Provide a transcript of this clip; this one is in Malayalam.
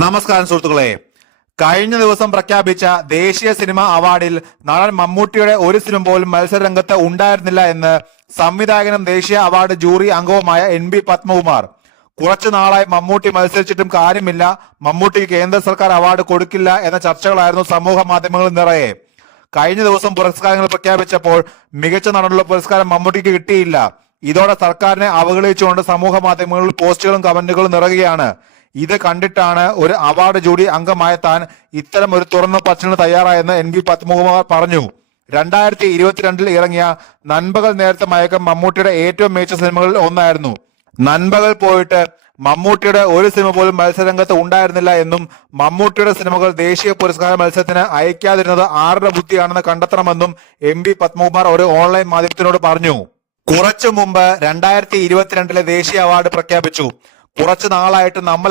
നമസ്കാരം സുഹൃത്തുക്കളെ, കഴിഞ്ഞ ദിവസം പ്രഖ്യാപിച്ച ദേശീയ സിനിമാ അവാർഡിൽ നടൻ മമ്മൂട്ടിയുടെ ഒരു സിനിമ പോലും മത്സരരംഗത്ത് ഉണ്ടായിരുന്നില്ല എന്ന് സംവിധായകനും ദേശീയ അവാർഡ് ജൂറി അംഗവുമായ NB പത്മകുമാർ. കുറച്ചു നാളായി മമ്മൂട്ടി മത്സരിച്ചിട്ടും കാര്യമില്ല, മമ്മൂട്ടിക്ക് കേന്ദ്ര സർക്കാർ അവാർഡ് കൊടുക്കില്ല എന്ന ചർച്ചകളായിരുന്നു സമൂഹ മാധ്യമങ്ങളിൽ നിറയെ. കഴിഞ്ഞ ദിവസം പുരസ്കാരങ്ങൾ പ്രഖ്യാപിച്ചപ്പോൾ മികച്ച നടനുള്ള പുരസ്കാരം മമ്മൂട്ടിക്ക് കിട്ടിയില്ല. ഇതോടെ സർക്കാരിനെ അവഗണിച്ചുകൊണ്ട് സമൂഹ മാധ്യമങ്ങളിൽ പോസ്റ്റുകളും കമന്റുകളും നിറയുകയാണ്. ഇത് കണ്ടിട്ടാണ് ഒരു അവാർഡ് ജൂറി അംഗമായ താൻ ഇത്തരം ഒരു തുറന്ന പറച്ചിലിന് തയ്യാറായെന്ന് NB പത്മകുമാർ പറഞ്ഞു. 2022 ഇറങ്ങിയ നൻപകൽ നേരത്തെ മയക്കം മമ്മൂട്ടിയുടെ ഏറ്റവും മികച്ച സിനിമകളിൽ ഒന്നായിരുന്നു. നൻപകൽ പോയിട്ട് മമ്മൂട്ടിയുടെ ഒരു സിനിമ പോലും മത്സരരംഗത്ത് ഉണ്ടായിരുന്നില്ല എന്നും മമ്മൂട്ടിയുടെ സിനിമകൾ ദേശീയ പുരസ്കാര മത്സരത്തിന് അയക്കാതിരുന്നത് ആരുടെ ബുദ്ധിയാണെന്ന് കണ്ടെത്തണമെന്നും NB പത്മകുമാർ ഒരു ഓൺലൈൻ മാധ്യമത്തിനോട് പറഞ്ഞു. കുറച്ചു മുമ്പ് 2022 ദേശീയ അവാർഡ് പ്രഖ്യാപിച്ചു. കുറച്ചു നാളായിട്ട് നമ്മൾ